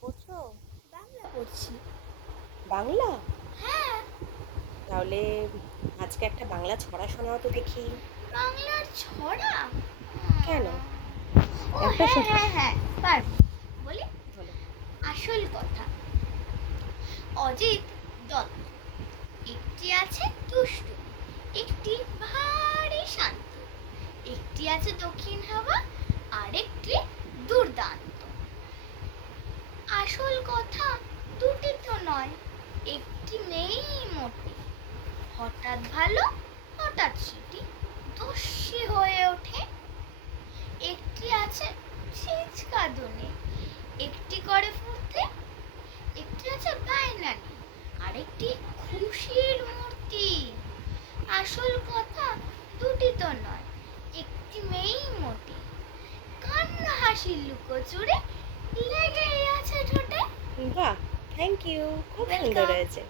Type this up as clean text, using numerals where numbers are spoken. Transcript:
পড়ছো? বাংলা পড়ছি। বাংলা? হ্যাঁ। তাহলে আজকে একটা বাংলা ছড়া শোনাও তো দেখি। বাংলার ছড়া? কেন? ও একটা হ্যাঁ হ্যাঁ হ্যাঁ, পারবো। বলি, বলো। আসল কথা। অজিত দত্ত। একটি আছে দুষ্টু, একটি ভারী শান্ত, একটি আছে দক্ষিণ হাওয়া, আরেকটি দুর্দান্ত। আসল কথা দুটি তো নয়, একটি নেই মোটে। হঠাৎ ভালো, হঠাৎ সেটি দস্যি হয়ে ওঠে। একটি আছে ছিচকা দোনে, একটি করে ফুর্তি, একটি আছে বায়নানি, আরেকটি খুশির মূর্তি। আসল কথা দুটি তো নয়, একটি মেয়েই মোটে। কান্না হাসির লুকোচুরি লেগেই আছে ঠোঁটে। বাহ, থ্যাংক ইউ, খুব সুন্দর ওয়েলকাম। হয়েছে।